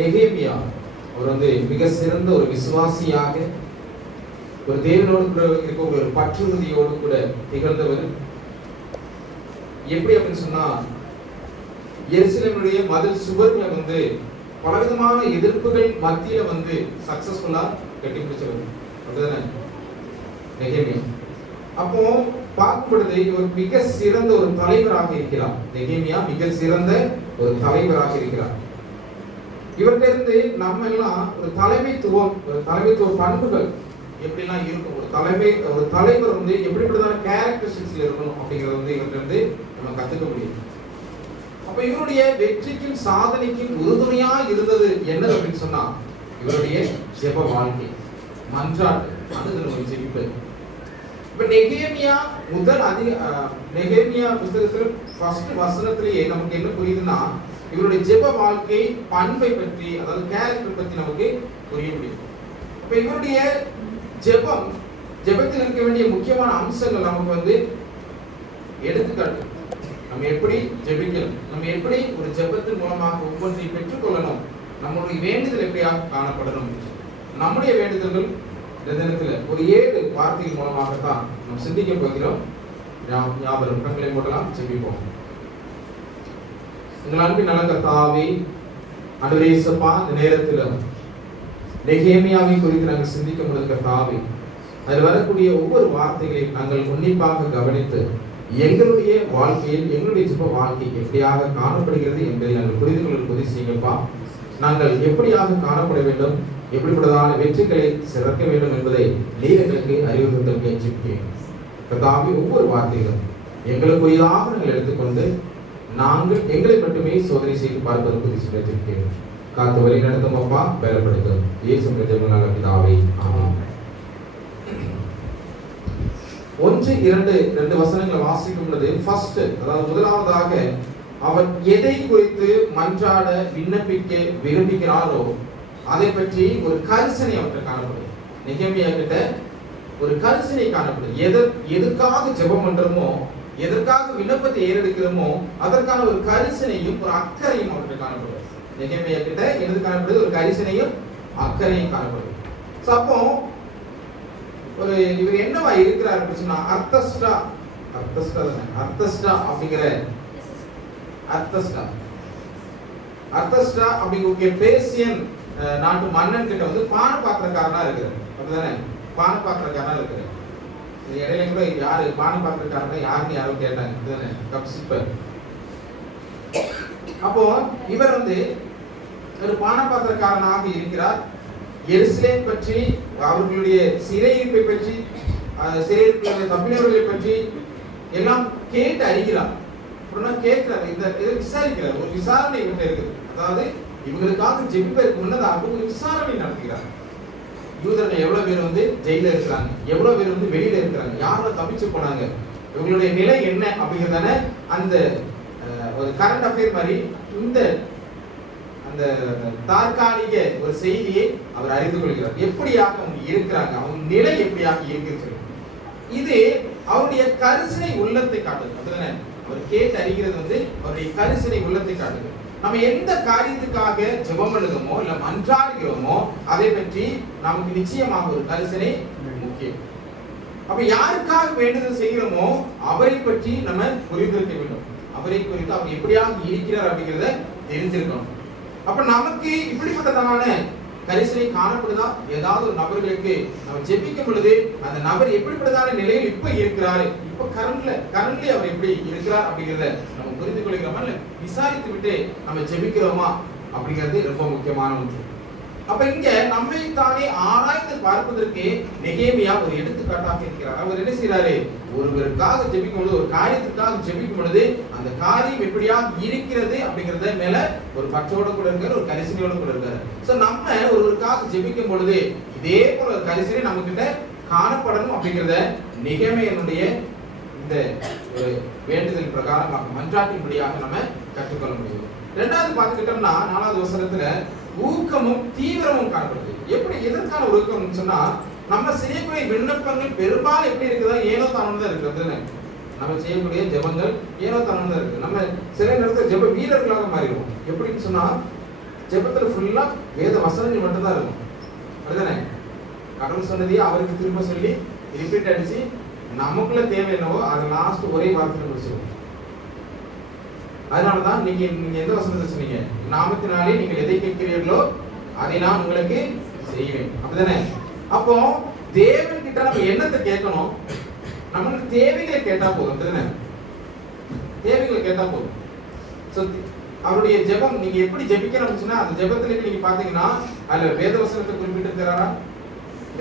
நெகேமியா அவர் மிக சிறந்த ஒரு விசுவாசியாக, ஒரு தேவனோடு இருக்க ஒரு பற்றுறுதியோடு கூட திகழ்ந்தவர். எப்படி அப்படின்னு சொன்னா, எருசலேமுடைய மதில் சுவர்களை பலவிதமான எதிர்ப்புகள் மத்தியில சக்சஸ்ஃபுல்லா கட்டி பிடிச்சவர் அப்படிதானே நெகேமியா. அப்போ பார்க்கும் பொழுது இவர் மிக சிறந்த ஒரு தலைவராக இருக்கிறார். நெகேமியா மிக சிறந்த ஒரு தலைவராக இருக்கிறார். இவர்கிட்ட நம்ம எல்லாம் ஒரு தலைமைத்துவ பண்புகள் எப்படிலாம் இருக்கும், ஒரு தலைவர் எப்படிப்பட்டதான கேரக்டரிஸ்டிக்ஸ்ல இருக்கணும் அப்படிங்கறது இவர்கிட்ட நம்ம கத்துக்க முடியும். அப்ப இவருடைய வெற்றிக்கும் சாதனைக்கும் உறுதுணையா இருந்தது என்னது அப்படின்னு சொன்னா, இவருடைய ஜெப வாழ்க்கை, மன்றாட்டு, அது ஜெபிப்பது. இப்ப நெகேமியா நெகேமியா புத்தகத்தில் ஃபர்ஸ்ட் வசனத்திலேயே நமக்கு என்ன புரியுதுன்னா, இவருடைய ஜெப வாழ்க்கை பண்பை பற்றி, அதாவது கேரக்டர் பற்றி நமக்கு புரிய முடியும். அப்ப இவருடைய ஜெபத்தில் இருக்க வேண்டிய முக்கியமான அம்சங்கள் நமக்கு எடுத்துக்காட்டு. நம்ம எப்படி ஜெபிக்கணும், நம்ம எப்படி ஒரு ஜெபத்தின் மூலமாக ஒவ்வொன்றையும் பெற்றுக்கொள்ளணும், நம்மளுடைய வேண்டுதல் எப்படியாக காணப்படணும். நம்முடைய வேண்டுதல்கள் இந்த தினத்தில் ஒரு 7 வார்த்தைகள் மூலமாகத்தான் நாம் சிந்திக்க போகிறோம். ஞாபகம் கண்களை மூடலாம், ஜெபிப்போம். எங்கள் அன்பின் நல்ல கர்த்தாவே, ஆண்டவரே இயேசுப்பா, இந்த நேரத்தில் நெகேமியாவை குறித்து நாங்கள் சிந்திக்கும் பொழுது கர்த்தாவே, அதில் வரக்கூடிய ஒவ்வொரு வார்த்தைகளையும் நாங்கள் உன்னிப்பாக கவனித்து எங்களுடைய வாழ்க்கையில், எங்களுடைய ஜெப வாழ்க்கை எப்படியாக காணப்படுகிறது என்பதை நாங்கள் புரிந்து கொள்ள உதவி செய்யுங்கப்பா. நாங்கள் எப்படியாக காணப்பட வேண்டும், எப்படிப்பட்டதான வெற்றிகளை சிறக்க வேண்டும் என்பதை நீர் எங்களுக்கு அறிவுறுத்த முயற்சிப்பேன் கர்த்தாவே. ஒவ்வொரு வார்த்தைகளும் எங்களுக்குரியதாக நாங்கள் எடுத்துக்கொண்டு நாங்கள் எங்களை மட்டுமே சோதனை செய்து பார்ப்பதற்கு உதவி செய்திருக்கிறேன். காத்து வழி நடத்தும் அப்பா, பெறப்படுத்தும் இயேசு ஜெபங்கள் பிதாவே, ஆமென். 1-2 வசனங்களை வாசிக்கும் பொழுது ஃபர்ஸ்ட், அதாவது முதலாவதாக அவர் எதை குறித்து மன்றாட விண்ணப்பிக்க விரும்புகிறாரோ அதை பற்றி ஒரு கரிசனை அவர்கிட்ட காணப்படும். நெகேமியா கிட்ட ஒரு கரிசனை காணப்படும். எதற்காக ஜெபம் பண்றோமோ, எதற்காக விண்ணப்பத்தை ஏறெடுக்கிறோமோ அதற்கான ஒரு கரிசனையும் ஒரு அக்கறையும் அவர்கிட்ட காணப்படும். நெகேமியா கிட்ட எது காணப்படுது? ஒரு கரிசனையும் அக்கறையும் காணப்படும். அப்போ இவர் என்னவா இருக்கிறார் அப்படின்னு சொன்னா, அர்த்தஸ்டா அப்படிங்கிற அர்த்தஸ்டா அப்படிங்கிற பேர்சியன் நாட்டு மன்னன் கிட்ட பான பாத்திரக்காரனா இருக்கிறார். அப்படிதானே? பான பாத்திரக்காரனா இருக்கிறார். இடையில கூட யாரு பான பாத்திரக்காரனா யாருன்னு யாரும் கேட்டாங்க. கப்சிப்பர். அப்போ இவர் ஒரு பான பாத்திரக்காரனாக இருக்கிறார். எருசலேம் பற்றி, அவர்களுடைய சிறையிருப்பை பற்றி, சிறையிருப்பில் தப்பினவர்களை பற்றி எல்லாம் கேட்டு அறிகிறார். கேட்கிறார், இதை விசாரிக்கிறார். ஒரு விசாரணை இவங்க இருக்குது. அதாவது இவங்களுக்காக ஜெபிப்பதற்கு முன்னதாக ஒரு விசாரணை நடத்துகிறார். யூதர்கள் எவ்வளவு பேர் ஜெயில இருக்கிறாங்க, எவ்வளவு பேர் வெளியில இருக்கிறாங்க, யாரும் தப்பிச்சு போனாங்க, இவங்களுடைய நிலை என்ன அப்படிங்கிறதான அந்த ஒரு கரண்ட் அஃபேர் மாதிரி இந்த அந்த தற்காலிக ஒரு செய்தியை அவர் அறிந்து கொள்கிறார். எப்படியாக அவங்க இருக்கிறாங்க, அவங்க நிலை எப்படியாக இருக்கிறது, இது அவருடைய கரிசனை உள்ளத்தை காட்டுது. அப்படிதானே? அவர் கேட்டு அறிகிறது அவருடைய கரிசனை உள்ளத்தை காட்டுது. நம்ம எந்த காரியத்துக்காக ஜெபம் பண்ணுகிறோமோ இல்ல மன்றாடுகிறோமோ அதை பற்றி நமக்கு நிச்சயமாக ஒரு கரிசனை முக்கியம். அப்ப யாருக்காக வேண்டுதல் செய்கிறோமோ அவரை பற்றி நம்ம புரிந்திருக்க வேண்டும். அவரை குறித்து அவர் எப்படியாக இருக்கிறார் அப்படிங்கிறத தெரிஞ்சிருக்கணும். அப்ப நமக்கு இப்படிப்பட்டதான கரிசனை காணப்படுதா? ஏதாவது ஒரு நபர்களுக்கு நம்ம ஜெபிக்கும் பொழுது அந்த நபர் எப்படிப்பட்டதான நிலையில் இப்ப இருக்கிறாரு, இப்ப கரண்ட்ல அவர் எப்படி இருக்கிறார் அப்படிங்கிறத நம்ம புரிந்து கொள்கிறோமா இல்ல விசாரித்து விட்டு நம்ம ஜெபிக்கிறோமா அப்படிங்கிறது ரொம்ப முக்கியமான ஒன்று. அப்ப இங்க நம்மை தானே ஆராய்ந்து பார்ப்பதற்கு நெகேமியா ஒரு எடுத்துக்காட்டாக இருக்கிறார். அவர் என்ன செய்யறாரு? ஒருவருக்காக ஜெபிக்கும் பொழுது, ஒரு காரியத்துக்காக ஜெபிக்கும் பொழுது அந்த காரியம் எப்படியாக இருக்கிறது அப்படிங்கறத மேல ஒரு பற்றோட கூட இருக்காரு, ஒரு கரிசனையோட கூட இருக்காரு. சோ நம்ம ஒருவருக்காக ஜெபிக்கும் பொழுது இதே போல ஒரு கரிசனை நம்ம கிட்ட காணப்படணும் அப்படிங்கறத நெகேமியாவுடைய இந்த ஒரு வேண்டுதல் பிரகாரமாக மன்றாட்டின்படியாக நம்ம கற்றுக்கொள்ள முடியும். இரண்டாவது பார்த்துக்கிட்டோம்னா 4வது வசனத்துல ஊக்கமும் தீவிரமும் காணப்படுது. எப்படி, எதற்கான ஊக்கம் சொன்னா, நம்ம செய்யக்கூடிய விண்ணப்பங்கள் பெரும்பாலும் எப்படி இருக்குதா, ஏனோ தானோ தான் இருக்கு. நம்ம செய்யக்கூடிய ஜெபங்கள் ஏனோ தானோ தான் இருக்கு. நம்ம சில நேரத்தில் ஜெப வீரர்களாக மாறிடுவோம். எப்படின்னு சொன்னா, ஜெபத்துல ஃபுல்லா வேத வசனங்கள் மட்டும்தான் இருக்கும். அப்படிதானே? கடவுள் சொன்னதையே அவருக்கு திரும்ப சொல்லி ரிப்பீட் அடிச்சு நமக்குள்ள தேவை என்னவோ அதை லாஸ்ட் ஒரே வார்த்தையில முடிச்சிடும். அதனாலதான் நீங்க எந்த வசனத்தை சொன்னீங்க? நாமத்தினாலே நீங்கள் எதை கேட்கிறீர்களோ அதை நான் உங்களுக்கு செய்வேன். அப்படிதானே? அப்போ தேவன் கிட்ட நம்ம என்னத்தை கேட்கணும்? நம்மளுக்கு தேவைகளை கேட்டா போதும். அப்படிதானே? தேவைகளை கேட்டா போதும். அவருடைய ஜெபம் நீங்க எப்படி ஜெபிக்கணும்னு சொன்னா அந்த ஜெபத்துல நீங்க பாத்தீங்கன்னா அதுல வேத வசனத்தை குறிப்பிட்டு தராரா?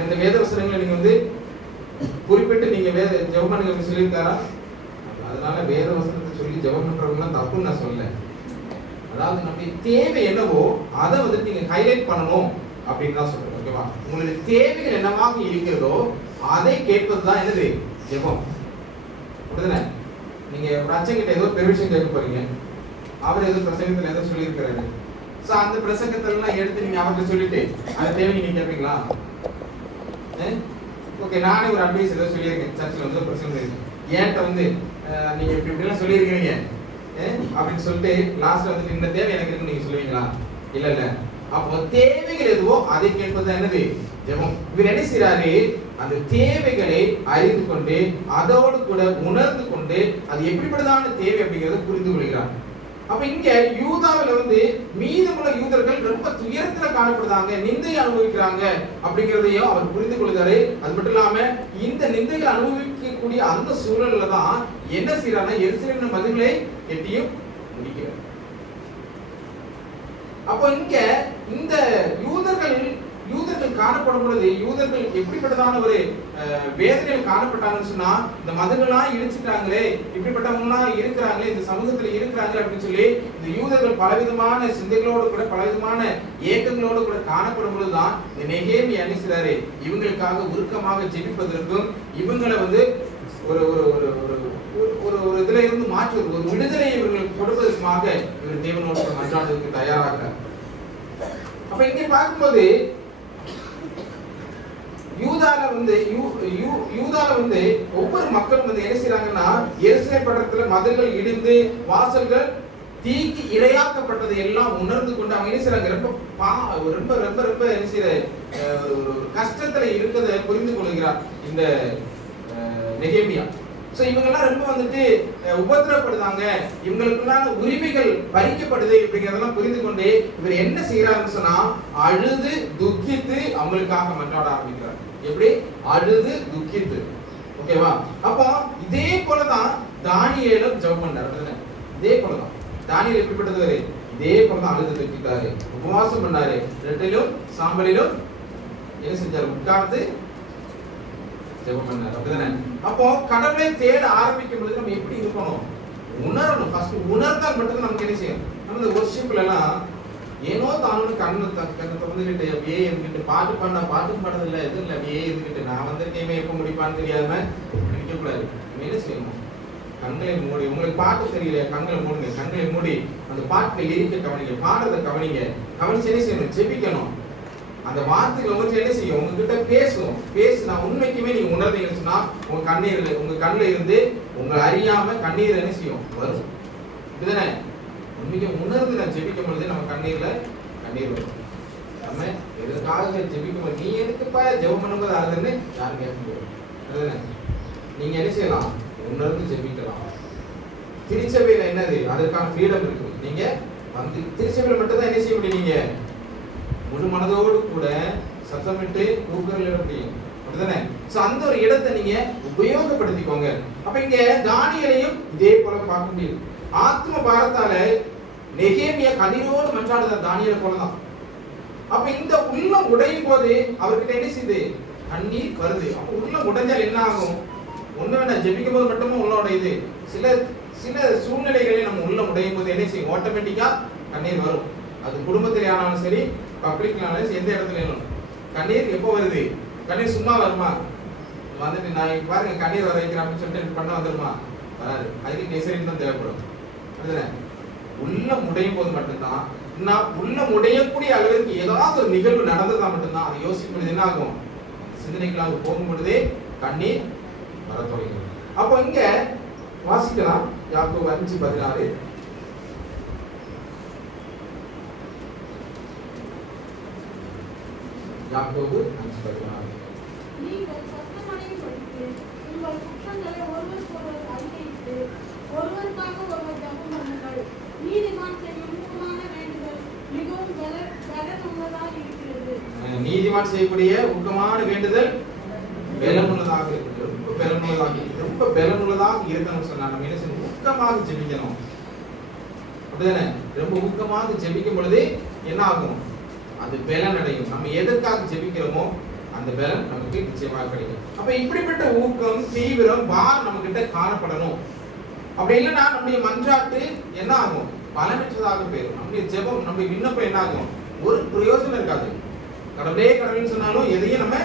இந்த வேத வசனங்களை நீங்க குறிப்பிட்டு நீங்க ஜெபம் பண்ணுங்க சொல்லியிருக்காரா? அதனால வேத வசனத்தை சொல்லி ஜெபம் பண்றவங்க தப்புன்னு நான் சொல்ல. அதாவது நம்முடைய தேவை என்னவோ அதை நீங்க ஹைலைட் பண்ணணும் அப்படின்னு தான் சொல்றேன். ஓகேவா? உங்களுடைய தேவைகள் என்னவாக இருக்கிறதோ அதை கேட்பதுதான் என்னது? ஜெபம். அப்படிதானே? நீங்க ஒரு அச்சங்கிட்ட ஏதோ பெர்மிஷன் கேட்க போறீங்க. அவர் ஏதோ பிரசங்கத்துல ஏதோ சொல்லியிருக்கிறாரு. சோ அந்த பிரசங்கத்தெல்லாம் எடுத்து நீங்க அவர்கிட்ட சொல்லிட்டு அந்த தேவை நீங்க கேட்பீங்களா? ஓகே, நானே ஒரு அட்வைஸ் ஏதோ சொல்லியிருக்கேன். சர்ச்சில் ஒரு பிரசங்கம் இருக்கு. ஏன்ட்ட நீங்க இப்படிலாம் சொல்லியிருக்கிறீங்க அப்படின்னு சொல்லிட்டு லாஸ்ட்ல இந்த தேவை எனக்கு இருக்குன்னு நீங்க சொல்லுவீங்களா? இல்ல. அப்போ தேவைகள் எதுவோ அதை கேட்பது என்னது? ஜெபம். இவர் என்ன செய்யறாரு? அந்த தேவைகளை அறிந்து கொண்டு அதோடு கூட உணர்ந்து கொண்டு அது எப்படிப்பட்டதான தேவை அப்படிங்கறத புரிந்து கொள்கிறார். அப்ப இங்க யூதாவில மீதமுள்ள யூதர்கள் ரொம்ப துயரத்துல காணப்படுறாங்க, நிந்தை அனுபவிக்கிறாங்க அப்படிங்கிறதையும் அவர் புரிந்து கொள்கிறாரு. அது மட்டும் இல்லாம இந்த நிந்தைகளை அனுபவிக்கக்கூடிய அந்த சூழல்ல தான் என்ன செய்யறாங்க? எருசலேம் மதில்களை கட்டியும் முடிக்கிறார். அப்போ இங்க இந்த யூதர்கள் காணப்படும் பொழுது யூதர்கள் எப்படிப்பட்டதான ஒரு வேதனையில் காணப்பட்டாங்கன்னு சொன்னா, இந்த மதங்கள்லாம் இடிச்சுட்டாங்களே, இப்படிப்பட்டவங்கலாம் இருக்கிறாங்களே, இந்த சமூகத்துல இருக்கிறாங்க அப்படின்னு சொல்லி இந்த யூதர்கள் பலவிதமான சிந்தைகளோடு கூட பலவிதமான ஏக்கங்களோடு கூட காணப்படும் பொழுதுதான் இந்த நெகேமியா என்ன செய்றாரு? இவங்களுக்காக உருக்கமாக ஜெபிப்பதற்கும் இவங்களை ஒரு ஒரு ஒரு ஒரு ஒரு இதுல இருந்து மாற்றுவது, ஒரு விடுதலை இவர்களுக்கு கொடுப்பதற்குமாக இவர் தேவனோடு மன்றாடுவதற்கு தயாராகிறார். அப்ப இங்க பார்க்கும்போது யூதால ஒவ்வொரு மக்களும் என்ன செய்யறாங்கன்னா, எருசலேம் பட்டணத்துல மதில்கள் இடிந்து வாசல்கள் தீக்கு இரையாக்கப்பட்டதை எல்லாம் உணர்ந்து கொண்டு அவங்க என்ன செய்யறாங்க? ரொம்ப ரொம்ப ரொம்ப என்ன செய்யற ஒரு கஷ்டத்துல இருக்கிறத புரிந்து கொள்கிறார் இந்த நெகேமியா. சோ இவங்க எல்லாம் ரொம்ப உபத்திரப்படுதாங்க, இவங்களுக்குள்ளான உரிமைகள் பறிக்கப்படுது அப்படிங்கறதெல்லாம் புரிந்து கொண்டு இவர் என்ன செய்யறாருன்னு சொன்னா, அழுது துக்கித்து அவங்களுக்காக மன்றாட ஆரம்பிக்கிறார். எப்படி? அழுது துக்கித்து. ஓகேவா? அப்போ இதே போலதான் தானியேலும் ஜெபம் பண்ணாரு. இதே போலதான் தானியேல் எப்படிப்பட்டது? இதே போலதான் அழுது துக்கித்தாரு, உபவாசம் பண்ணாரு, ரெட்டிலும் சாம்பலிலும் என்ன செஞ்சாரு? உட்கார்ந்து ஜெபம் பண்ணாரு. அப்படிதானே? அப்போ கடவுளை தேட ஆரம்பிக்கும் பொழுது நம்ம எப்படி இருக்கணும்? உணரணும். ஃபர்ஸ்ட் உணர்ந்தால் மட்டும் நமக்கு என்ன செய்யும்? நம்ம இந்த வொர்ஷிப்ல எல்லாம் ஏனோ தானு கண்ணு திறந்துக்கிட்டு அப்படியே இருந்துட்டு பாட்டு பாடுறது இல்லை, எதுவும் இல்லை, அப்படியே இருந்துக்கிட்டு நான் வந்திருக்கேமே எப்போ முடிப்பான்னு தெரியாம நிற்கக்கூடாது. என்ன செய்யணும்? கண்களை மூடி, உங்களுக்கு பாட்டு தெரியல, கண்களை மூடுங்க, கண்களை மூடி அந்த பாட்டுல லிரிக்க கவனிங்க, பாடுறத கவனிங்க, கவனிச்சு என்ன செய்யணும்? ஜெபிக்கணும். அந்த வார்த்தைகள் என்ன செய்யும்? உங்ககிட்ட பேசுனா உண்மைக்குமே நீங்க உணர்ந்தீங்கன்னு சொன்னா உங்க கண்ணில் இருந்து உங்களை அறியாம கண்ணீர் என்ன செய்யும்? வரும். இதுதானே? உண்மைக்கு உணர்ந்து நான் ஜெபிக்கும் பொழுது நம்ம கண்ணீர் வரும். நம்ம எதுக்காக ஜெபிக்கும் போது நீ எதுக்குப்பா ஜெபம் பண்ணும்போது அழுதுன்னு யாரும் கேட்க முடியாது. அதுதானே? நீங்க என்ன செய்யலாம்? உணர்ந்து ஜெபிக்கலாம். திருச்சபையில என்னது? அதற்கான ஃப்ரீடம் இருக்கு. நீங்க திருச்சபையில மட்டும் தான் என்ன செய்ய முடியும்? நீங்க முழு மனதோடு கூட சத்தமிட்டு கூக்குரல் இட முடியும். அப்படிதானே? சோ அந்த ஒரு இடத்தை நீங்க உபயோகப்படுத்திக்கோங்க. அப்ப இங்க தானியேலையும் இதே போல பார்க்க முடியும். ஆத்ம பாரத்தால நெகேமியா கண்ணீரோடு மன்றாடுற தானியேலை போலதான். அப்ப இந்த உள்ளம் உடையும் போது அவர்கிட்ட என்ன செய்யுது? கண்ணீர் வருது. அப்ப உள்ளம் உடைஞ்சால் என்ன ஆகும்? ஒண்ணு வேணா ஜெபிக்கும் போது மட்டுமே உள்ளம் உடையுது. சில சூழ்நிலைகளில் நம்ம உள்ளம் உடையும் போது என்ன செய்யும்? ஆட்டோமேட்டிக்கா கண்ணீர் வரும். அது குடும்பத்திலே ஆனாலும் சரி, பப்ளிக்னாலும் எந்த இடத்துல கண்ணீர் எப்போ வருது? கண்ணீர் சும்மா வருமா? நான் பாருங்க கண்ணீர் வர வைக்கிறேன் அப்படின்னு சொல்லிட்டு பண்ண வந்துருமா? வராது. அதுக்கு நெசரின் தான் தேவைப்படும். உள்ள முடையும் போது மட்டும்தான், நான் உள்ள முடையக்கூடிய அளவிற்கு ஏதாவது ஒரு நிகழ்வு நடந்ததா மட்டும்தான் அதை யோசிக்கும் பொழுது என்ன ஆகும்? சிந்தனைகளாக போகும் பொழுதே கண்ணீர் வர தொடங்கும். அப்போ இங்க வாசிக்கலாம். யாக்கோபு 5:16. யாக்கோபு 5:16. நீங்கள் சத்தமடையும்படிக்கு உங்கள் குற்றங்களை ஒருவருக்கொருவர் அறிக்கையிட்டு ஒருவருக்காக ஒருவர் ஜெபம் பண்ணுங்கள். நீதிமான் செய்யும் ஊக்கமான வேண்டுதல் மிகவும் பலனுள்ளதாக இருக்கிறது. நீதிமான் செய்யக்கூடிய ஊக்கமான வேண்டுதல் பலனுள்ளதாக இருக்குது. ரொம்ப பலனுள்ளதாக இருக்கணும்னு சொன்னா நம்ம என்ன செய்யணும்? ஊக்கமாக ஜெபிக்கணும். அப்படிதானே? ரொம்ப ஊக்கமாக ஜெபிக்கும் பொழுது என்ன ஆகும்? அது பலன் அடையும். நம்ம எதற்காக ஜெபிக்கிறோமோ அந்த பலன் நமக்கு நிச்சயமாக கிடைக்கும். அப்ப இப்படிப்பட்ட ஊக்கம், தீவிரம், பார் நம்ம கிட்ட காணப்படணும். அப்படி இல்லைன்னா நம்முடைய மன்றாட்டு என்ன ஆகும்? பலனற்றதாக போயிடும். நம்முடைய ஜெபம், நம்முடைய விண்ணப்பம் என்ன ஆகும்? ஒரு பிரயோஜனம் இருக்காது. கடவுளே கடவுள்னு சொன்னாலும் எதையும் நம்ம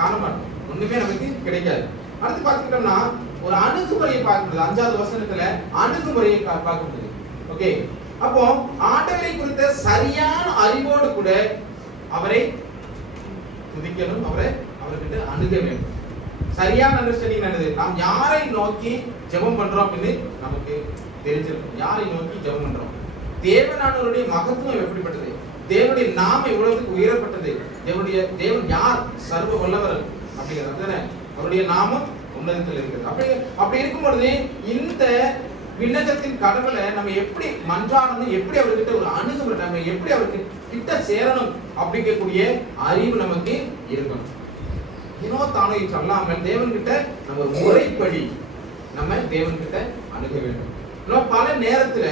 காண மாட்டோம். ஒண்ணுமே நமக்கு கிடைக்காது. அடுத்து பார்த்துக்கிட்டோம்னா ஒரு அணுகுமுறையை பார்க்கிறது. 5வது வசனத்துல அணுகுமுறையை பார்க்க முடியுது. ஓகே, அப்போ ஆண்டவரை குறித்த சரியான அறிவோடு கூட அவரை துதிக்கணும், அவர்கிட்ட அணுக வேண்டும். சரியான அண்டர்ஸ்டாண்டிங் என்னது? நாம் யாரை நோக்கி ஜெபம் பண்றோம் அப்படின்னு நமக்கு தெரிஞ்சிருக்கும். யாரை நோக்கி ஜெபம் பண்றோம்? தேவனானவருடைய மகத்துவம் எப்படிப்பட்டது? தேவனுடைய நாமம் எவ்வளவுக்கு உயரப்பட்டது? தேவன் யார்? சர்வ வல்லவர் அப்படிங்கிறது. அவருடைய நாமம் உன்னதத்தில் இருக்கிறது. அப்படி இருக்கும் பொழுது இந்த விண்ணகத்தின் கடவுளை நம்ம எப்படி மன்றாடணும், எப்படி அவர்கிட்ட ஒரு அணுகுமுறை, நம்ம எப்படி அவருக்கு கிட்ட சேரணும் அப்படிங்கக்கூடிய அறிவு நமக்கு இருக்கணும். ஏனோ தானோ சொல்லாமல் தேவன்கிட்ட நம்ம முறைப்படி நம்ம தேவன்கிட்ட அணுக வேண்டும். பல நேரத்துல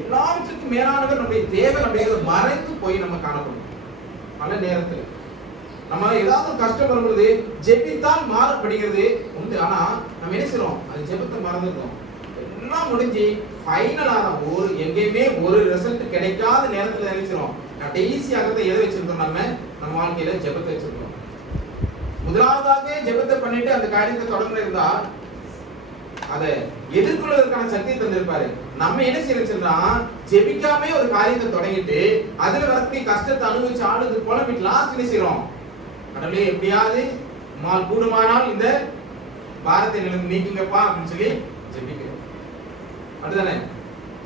எல்லாவற்றுக்கும் மேலானவர் நம்முடைய தேவன் அப்படிங்கிறது மறைந்து போய் நம்ம காணப்படும். பல நேரத்துல நம்ம ஏதாவது கஷ்டம் வரும்பொழுது ஜெபித்தால் மாறப்படுகிறது உண்டு. ஆனா நம்ம என்ன செய்யறோம்? அது ஜெபத்தை மறந்துடுறோம். எல்லாம் முடிஞ்சு ஃபைனலா ஒரு எங்கேயுமே ஒரு ரிசல்ட் கிடைக்காத நேரத்துல நினைச்சிரும். கடைசியாக எதை வச்சிருக்கோம்? நம்ம வாழ்க்கையில ஜெபத்தை வச்சிருக்கோம். முதலாவதாக ஜெபத்தை பண்ணிட்டு அந்த காரியத்தை தொடர்ந்து இருந்தா அதை எதிர்கொள்வதற்கான சக்தியை தந்திருப்பாரு. நம்ம என்ன செய்யறோம்னா ஜெபிக்காமே ஒரு காரியத்தை தொடங்கிட்டு அதுல வரக்கூடிய கஷ்டத்தை அனுபவிச்சு ஆளுது புலம்பிட்டு லாஸ்ட் என்ன செய்யறோம்? கடவுளே எப்படியாவது கூடுமானால் இந்த பாரத்தை நிலம் நீக்குங்கப்பா அப்படின்னு சொல்லி ஜெபிக்கிறோம். அப்படிதானே?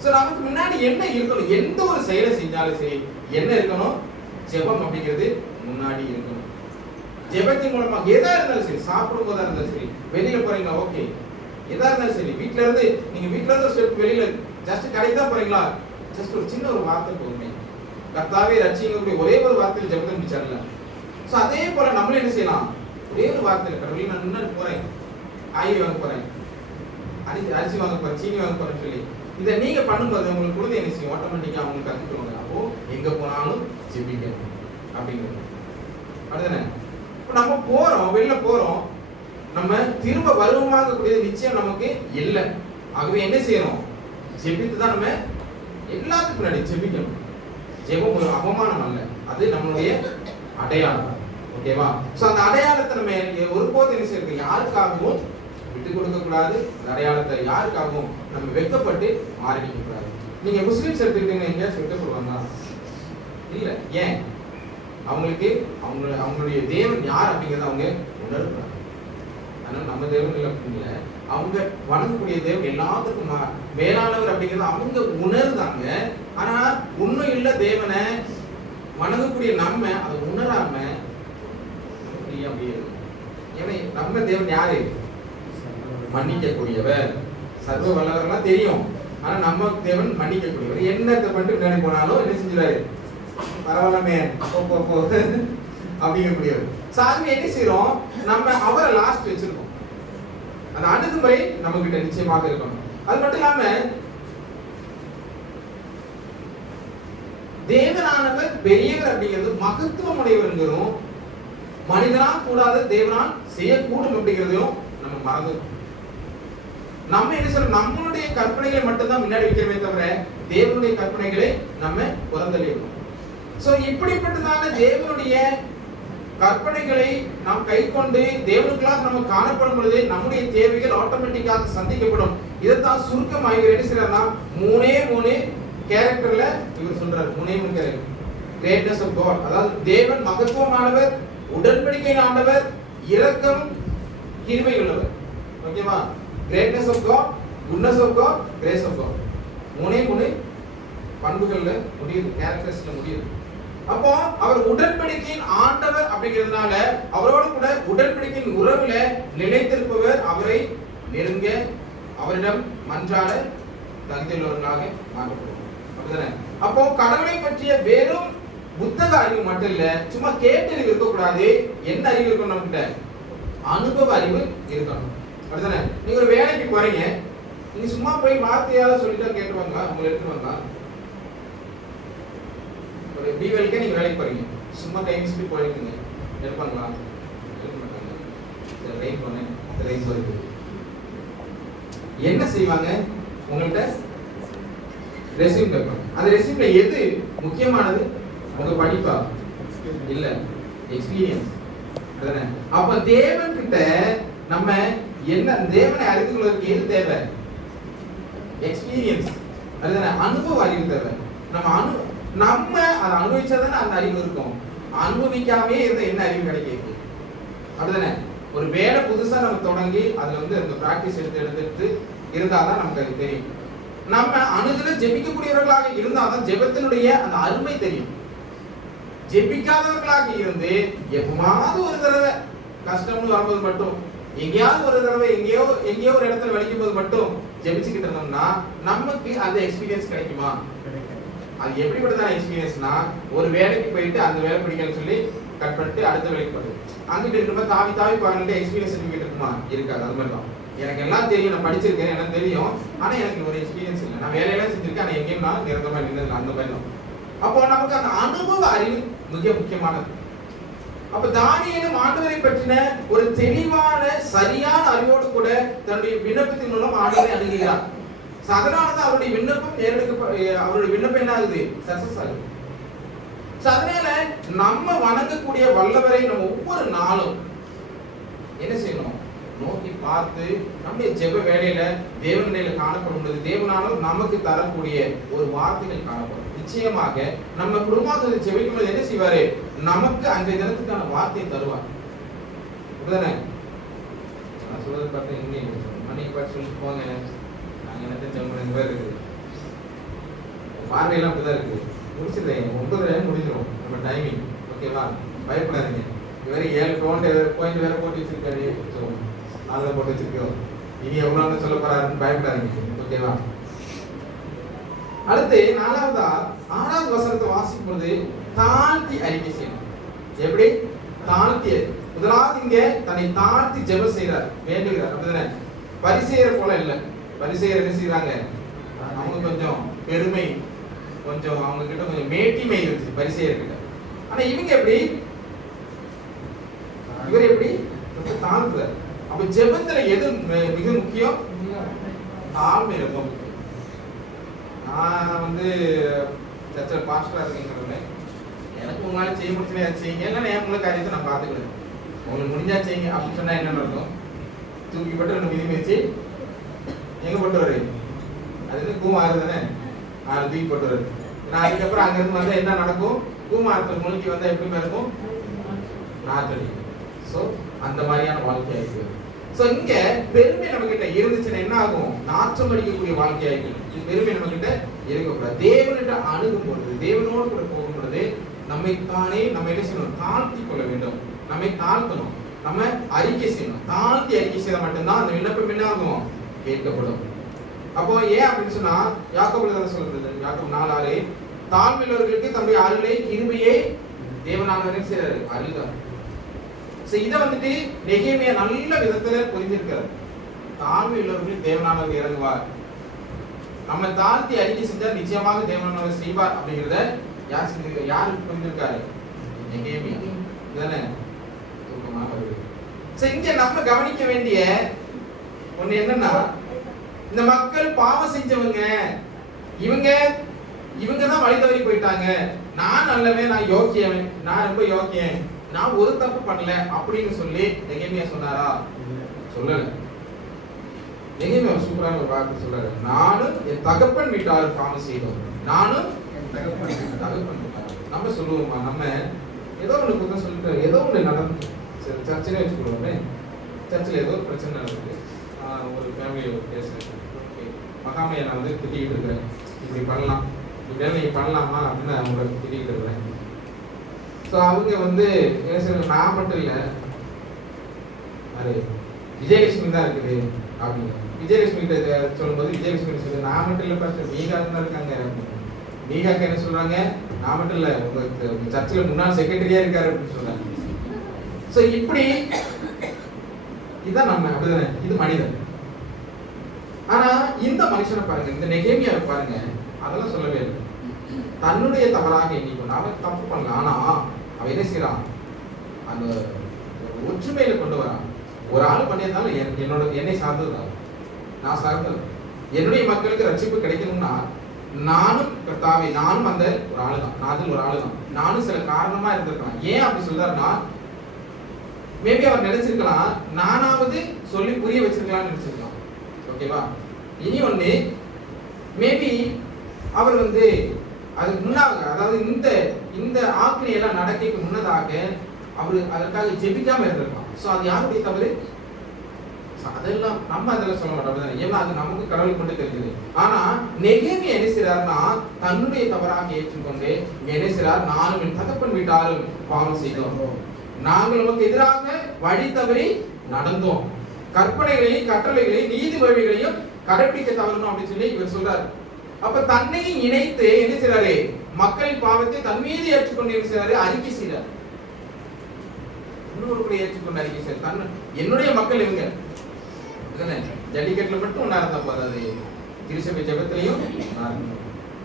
சோ நமக்கு முன்னாடி என்ன இருக்கணும்? எந்த ஒரு செயலை செஞ்சாலும் சரி என்ன இருக்கணும்? ஜெபம் அப்படிங்கிறது முன்னாடி இருக்கணும். ஜெபத்தின் மூலமா எதா இருந்தாலும் சரி, சாப்பிடும் போதா இருந்தாலும் சரி, வெளியில போறீங்களா, ஓகே, எதா இருந்தாலும் சரி, வீட்டுல இருந்து நீங்க வீட்டுல இருந்து ஸ்டெப் வெளியில ஜஸ்ட் கடைக்கு தான் போறீங்களா, ஜஸ்ட் ஒரு சின்ன ஒரு வார்த்தை போதுமே. கர்த்தாவே ரட்சிங்க ஒரே ஒரு வார்த்தையில் ஜெபத்தை முடிச்சார்ல. சோ அதே போல நம்மளும் என்ன செய்யலாம்? ஒரே ஒரு வார்த்தையில கடவுளே நான் முன்னாடி போறேன், காய்கறி வாங்க போறேன், அரிசி வாங்க போறேன், சீனி வாங்க போறேன்னு சொல்லி இதை நீங்க பண்ணும்போது உங்களுக்கு குழந்தை என்ன செய்யும்? ஆட்டோமேட்டிக்கா அவங்களுக்கு கத்துக்குவாங்க. அப்போ எங்க போனாலும் ஜெபிக்கணும் அப்படிங்கிறது. அப்படிதானே? நம்ம போறோம், வெளில போறோம், நம்ம திரும்ப வருவமாக கூடிய நிச்சயம் நமக்கு இல்லை. ஆகவே என்ன செய்யணும்? ஜெபித்து தான் நம்ம எல்லாத்துக்கும் முன்னாடி ஜெபிக்கணும். ஜெபம் ஒரு அவமானம் அல்ல, அது நம்மளுடைய அடையாளம். ஓகேவா? சோ அந்த அடையாளத்தை நம்ம ஒருபோது என்ன செய்யறது? யாருக்காகவும் விட்டு கொடுக்க கூடாது. அந்த அடையாளத்தை யாருக்காகவும் நம்ம வெட்கப்பட்டு மாறிக்க கூடாது. நீங்க முஸ்லிம்ஸ் எடுத்துக்கிட்டீங்கன்னா எங்கேயாச்சும் வெட்கப்படுவாங்க? இல்ல. ஏன்? அவங்களுக்கு அவங்களுடைய தேவன் யார் அப்படிங்கறத அவங்க உணர்றாங்க. ஆனா நம்ம தேவன் இல்லை, அவங்க வணங்கக்கூடிய தேவன் எல்லாத்துக்கும் மேலானவர் அப்படிங்கறத அவங்க உணர்ந்தாங்க. ஆனா உண்மை இல்ல தேவனை வணங்கக்கூடிய நம்ம அதை உணராம அப்படியே ஏன்னா நம்ம தேவன் யாரு? மன்னிக்க கூடியவர், சர்வ வல்லவர்லாம் தெரியும். ஆனா நம்ம தேவன் மன்னிக்க கூடியவர். என்னத்தை பண்ணிட்டு நினை போனாலும் என்ன செஞ்சுறாரு? பரவாயில்லமே அப்படிங்கக்கூடியவர். சாமி என்ன செய்யறோம்? நம்ம அவரை லாஸ்ட் வச்சிருக்கோம். அந்த அணுகுமுறை நம்ம கிட்ட நிச்சயமாக இருக்கணும். அது மட்டும் இல்லாம தேவனானவர் பெரியவர் அப்படிங்கிறது மகத்துவம் உடையவருங்கிறதும், மனிதனால் கூடாத தேவனால் செய்யக்கூடும் அப்படிங்கிறதையும் நம்ம மறந்துடும். நம்ம என்ன சொல்றோம்? நம்மளுடைய கற்பனைகளை மட்டும்தான் முன்னாடி வைக்கிறமே தவிர தேவனுடைய கற்பனைகளை நம்ம புறந்தள்ளிடணும். சோ இப்படிப்பட்டதான தேவனுடைய கற்பனைகளை நாம் கை கொண்டு தேவனுக்களாக நம்ம காணப்படும் பொழுது நம்முடைய தேவைகள் ஆட்டோமேட்டிக்காக சந்திக்கப்படும். இதைத்தான் சுருக்கமாக என்ன செய்யறாருன்னா மூணே கேரக்டர்ல இவர் சொல்றாரு. மூணே கேரக்டர். கிரேட்னஸ் ஆஃப் காட், அதாவது தேவன் மகத்துவமானவர், உடன்படிக்கை ஆண்டவர், இரக்கம், கிருபை உள்ளவர். ஓகேவா? Greatness of God, goodness of God, grace of God. மூணே பண்புகள்ல முடியுது, கேரக்டர்ஸ்ல முடியுது. அப்போ அவர் உடன்படிக்கையின் ஆண்டவர் அப்படிங்கிறதுனால அவரோடு கூட உடன்படிக்கையின் உறவுல நிலைத்திருப்பவர் அவரை நெருங்க அவரிடம் மன்றாட தகுதியுள்ளவர்களாக மாற்றப்படுவார். அப்படிதானே? அப்போ கடவுளை பற்றிய வெறும் புத்தக அறிவு மட்டும் இல்ல, சும்மா கேட்டு அறிவு இருக்கக்கூடாது. என்ன அறிவு இருக்கணும் நம்மகிட்ட? அனுபவ அறிவு இருக்கணும். அப்படிதானே? நீங்க ஒரு வேலைக்கு போறீங்க, நீங்க சும்மா போய் வார்த்தையால சொல்லிட்டா கேட்டுவாங்க, உங்களை எடுத்துவாங்க. ஒரு பிவேலுக்கே நீங்க வேலைக்கு போறீங்க, சும்மா டைம் ஸ்பீட் போயிருக்கீங்க, எடுப்பாங்களா? எடுக்க மாட்டாங்க. சரி ரைட் பண்ணேன், ரைட் வருது. என்ன செய்வாங்க? உங்கள்கிட்ட ரெஸ்யூம் கேட்பாங்க. அந்த ரெஸ்யூம்ல எது முக்கியமானது? உங்க படிப்பா? இல்ல, எக்ஸ்பீரியன்ஸ். அதானே? அப்ப தேவன் கிட்ட நம்ம என்ன, தேவனை அறிந்து கொள்வதற்கு எது தேவை? எக்ஸ்பீரியன்ஸ். அதுதானே? அனுபவ அறிவு தேவை. நம்ம அதை அனுபவிச்சாதானே அந்த அறிவு இருக்கும். அனுபவிக்காமே இருந்த என்ன அறிவு கிடைக்கும்? அப்படிதானே? ஒரு வேலை புதுசா நம்ம தொடங்கி அதுல அந்த பிராக்டிஸ் எடுத்து இருந்தாதான் நமக்கு அது தெரியும். நம்ம அணுகுல ஜெபிக்கக்கூடியவர்களாக இருந்தாதான் ஜெபத்தினுடைய அந்த அருமை தெரியும். ஜெபிக்காதவர்களாக இருந்து எப்பமாவது ஒரு தடவை கஷ்டம்னு வரும்போது மட்டும், எங்கேயாவது ஒரு தடவை எங்கேயோ ஒரு இடத்துல வலிக்கும் போது மட்டும் ஜெபிச்சுக்கிட்டு இருந்தோம்னா நமக்கு அந்த எக்ஸ்பீரியன்ஸ் கிடைக்குமா? அது எப்படிப்பட்டதான எக்ஸ்பீரியன்ஸ்னா, ஒரு வேலைக்கு போயிட்டு அந்த வேலை பிடிக்கலன்னு சொல்லி கட் பண்ணிட்டு அடுத்த வேலைக்கு போகுது. அங்கிட்டு இருக்கும்போது தாவி பாருங்க, எக்ஸ்பீரியன்ஸ் சர்டிஃபிகேட் இருக்குமா? இருக்காது. அது மாதிரி தான். எனக்கு எல்லாம் தெரியும், நான் படிச்சிருக்கேன், எனக்கு தெரியும், ஆனா எனக்கு ஒரு எக்ஸ்பீரியன்ஸ் இல்லை. நான் வேலையெல்லாம் செஞ்சிருக்கேன், ஆனா எங்கேயும் நான் நிரந்தரமா நின்னது அந்த மாதிரி தான். அப்போ நமக்கு அந்த அனுபவ அறிவு மிக முக்கியமானது. அப்ப தானியேலும் ஆண்டவரை பற்றின ஒரு தெளிவான சரியான அறிவோடு கூட தன்னுடைய விண்ணப்பத்தின் மூலம் ஆண்டவரை அணுகுகிறார். அதனாலதான் அவருடைய விண்ணப்பம் அவருடைய விண்ணப்பம் என்ன ஆகுது? சக்சஸ் ஆகுது. அதனால நம்ம வணங்கக்கூடிய வல்லவரை நம்ம ஒவ்வொரு நாளும் என்ன செய்யணும்? நோக்கி பார்த்து நம்முடைய ஜெப வேலையில தேவனிடையில காணப்படும் பொழுது தேவனாலும் நமக்கு தரக்கூடிய ஒரு வார்த்தைகள் காணப்படும். நிச்சயமாக நம்ம குடும்பத்தில் ஜெபிக்கும் பொழுது என்ன செய்வாரு? நமக்கு அன்றைய தினத்துக்கான வார்த்தையை தருவார். அப்படிதானே? நான் சொல்றது பார்த்து இன்னைக்கு பார்த்து சொல்லிட்டு போங்க, நாங்க என்ன ஜெபம் பேர் இருக்குது, பார்வையெல்லாம் அப்படிதான் இருக்குது. முடிச்சிருக்கேன், 9 முடிஞ்சிடும் நம்ம டைமிங். ஓகேவா? பயப்படாதீங்க. வேற 7 பாயிண்ட் வேற போட்டு வச்சிருக்காரு, அதில் போட்டு வச்சிருக்கோம். இனி எவ்வளவு சொல்ல போறாருன்னு பயப்படாதீங்க. ஓகேவா? அடுத்து 4வதா 6வது வசனத்தை வாசிக்கும் பொழுது தாழ்த்தி அறிக்கை செய்யணும். எப்படி தாழ்த்தி? முதலாவது இங்க தன்னை தாழ்த்தி ஜெபம் செய்கிறார், வேண்டுகிறார். அப்படிதானே? பரிசேயர் போல இல்ல. பரிசேயர் என்ன செய்யறாங்க? அவங்க கொஞ்சம் பெருமை, கொஞ்சம் அவங்க கிட்ட கொஞ்சம் மேட்டிமை இருந்துச்சு பரிசேயர் கிட்ட. ஆனா இவங்க எப்படி? இவர் எப்படி தாழ்த்துறார். அப்ப ஜெபத்துல எது மிக முக்கியம்? தாழ்மை ரொம்ப முக்கியம். நான் சர்ச்சில் பாஸ்டரா இருக்கீங்க, எனக்கு உங்களால செய்ய முடிச்சுன்னா செய்யுங்க, இல்லைன்னா என் உங்களுக்கு காரியத்தை நான் பார்த்துக்கிறேன், உங்களுக்கு முடிஞ்சா செய்யுங்க அப்படின்னு சொன்னா என்ன நடக்கும்? தூக்கி போட்டு 2 மிதி மிதிச்சு எங்க போட்டு வருது? அது கூமாறு தானே, தூக்கி போட்டு வருது. நான் அதுக்கப்புறம் அங்க இருந்து வந்தா என்ன நடக்கும்? கூமாரத்தில் முழுக்கி வந்தா எப்படி இருக்கும்? நாத்தடி. சோ அந்த மாதிரியான வாழ்க்கையா இருக்கு. சோ இங்க பெருமை நம்ம கிட்ட இருந்துச்சுன்னா என்ன ஆகும்? நாற்றம் அடிக்கக்கூடிய வாழ்க்கையா இருக்கு. பெருமை நம்ம கிட்ட இருக்கக்கூடாது. தேவனிட்ட அணுகும் பொழுது, தேவனோடு கூட போகும் பொழுது நம்மை தானே நம்ம என்ன செய்யணும்? தாழ்த்தி கொள்ள வேண்டும். நம்மை தாழ்த்தணும், நம்ம அறிக்கை செய்யணும். தாழ்த்தி அறிக்கை செய்ய மட்டும்தான் அந்த விண்ணப்பம் என்ன ஆகும்? கேட்கப்படும். அப்போ ஏன் அப்படின்னு சொன்னா யாக்கோபுல சொல்றது, யாக்கோபு 4:6, தாழ்மையுள்ளவர்களுக்கு தம்முடைய அருளை கிருபையை தேவனானவர் செய்றாரு, அருள்தான். இதை நெகேமியா நல்ல விதத்துல புரிஞ்சிருக்காரு. தாழ்மையுள்ளவர்களுக்கு தேவனானவர் இறங்குவார். நம்ம தாழ்த்தி அறிக்கை செஞ்சா நிச்சயமாக தேவனானவர் செய்வார் அப்படிங்கிறத யார் செஞ்சிருக்காரு? யாருக்கு புரிஞ்சிருக்காரு? நெகேமியா. இதுதானே தூக்கமாக வருது. இங்க நம்ம கவனிக்க வேண்டிய ஒண்ணு என்னன்னா, இந்த மக்கள் பாவம் செஞ்சவங்க, இவங்க தான் வழி தவறி போயிட்டாங்க. நான் நல்லவன், நான் யோக்கியவன், நான் ரொம்ப யோக்கியன், நான் ஒரு தப்பு பண்ணல அப்படின்னு சொல்லி நெகேமியா சொன்னாரா? சொல்லல. நெகேமியா சூப்பரான ஒரு வார்த்தை சொல்றாரு, நானும் என் தகப்பன் வீட்டார் பாவம் செய்தோம், நானும் என் தகப்பன் வீட்டார். நம்ம சொல்லுவோமா? நம்ம ஏதோ ஒண்ணு புத்தம் சொல்லிட்டு ஏதோ ஒண்ணு நடந்து சர்ச்சிலே வச்சுக்கொள்வோமே, சர்ச்சில் ஏதோ பிரச்சனை நடக்குது, ஒரு ஃபேமிலி பேசுறேன், மகாமையை நான் திட்டிக்கிட்டு இருக்கிறேன், இப்படி பண்ணலாம், இப்படியெல்லாம் நீங்க பண்ணலாமா அப்படின்னு அவங்களை திட்டிக்கிட்டு இருக்கிறேன். ஸோ அவங்க வந்து என்ன சொல்றாங்க, நான் மட்டும் இல்லை அது விஜயலட்சுமி தான் இருக்குது அப்படின்னு. விஜயலட்சுமி கிட்ட சொல்லும்போது விஜயலட்சுமி சொல்லுங்க, நான் மட்டும் இல்லை பாஸ்டர், மீகா தான் இருக்காங்க. மீகாக்கு என்ன சொல்றாங்க, நான் மட்டும் இல்லை, உங்க சர்ச்சில் முன்னாள் செக்ரட்டரியா இருக்காரு அப்படின்னு சொல்றாங்க. ஸோ இப்படி இதுதான் நம்ம, அப்படிதானே, இது மனிதன். ஆனா இந்த மனுஷனை பாருங்க, இந்த நெகேமியாவை பாருங்க, அதெல்லாம் சொல்லவே இல்லை. தன்னுடைய தவறாக எண்ணிக்கொண்டு அவன் தப்பு பண்ணல. ஆனா அவன் என்ன செய்யறான், அந்த ஒற்றுமையில கொண்டு வரான். ஒரு ஆள் பண்ணியிருந்தாலும் என்னை சார்ந்ததுதான், நான் சார்ந்தது. என்னுடைய மக்களுக்கு ரட்சிப்பு கிடைக்கணும்னா நானும் கர்த்தாவே, நானும் அந்த ஒரு ஆளு தான், நான் அதில் ஒரு ஆளு தான். நானும் சில காரணமா இருந்திருக்கலாம். ஏன் அப்படி சொல்றாருன்னா, மேபி அவர் நினைச்சிருக்கலாம், நானாவது சொல்லி புரிய வச்சிருக்கலாம்னு நினைச்சிருக்கலாம். ஓகேவா? இனி ஒண்ணு, மேபி அவர் வந்து அதுக்கு முன்னாக, அதாவது இந்த ஆக்கினை எல்லாம் நடக்கைக்கு முன்னதாக அவர் அதற்காக ஜெபிக்காம இருந்திருக்கலாம். ஸோ அது யாருடைய தவறு? அதெல்லாம் நம்ம அதெல்லாம் சொல்ல மாட்டோம், ஏன்னா அது நமக்கு கடவுள் கொண்டு தெரிஞ்சது. ஆனா நெகேமியா என்ன செய்யறாருன்னா, தன்னுடைய தவறாக ஏற்றுக்கொண்டு என்ன செய்யறார், நானும் என் தகப்பன் வீட்டாரும் பாவம் செய்தோம், நாங்கள் நமக்கு எதிராக வழி தவறி நடந்தோம், கற்பனைகளையும் கட்டளைகளையும் நீதி வழிகளையும் கடைபிடிக்க தவறணும் அப்படின்னு சொல்லி இவர் சொல்றாரு. அப்ப தன்னையும் இணைத்து என்ன செய்யறாரு, மக்களின் பாவத்தை தன் மீது ஏற்றுக்கொண்டு என்ன செய்யறாரு, அறிக்கை செய்யறாரு. இன்னொரு ஏற்றுக்கொண்டு அறிக்கை செய்ய, தன் என்னுடைய மக்கள் இவங்க ஜல்லிக்கட்டுல மட்டும் ஒன்னா இருந்தா போதாது, திருச்சபை ஜபத்திலையும்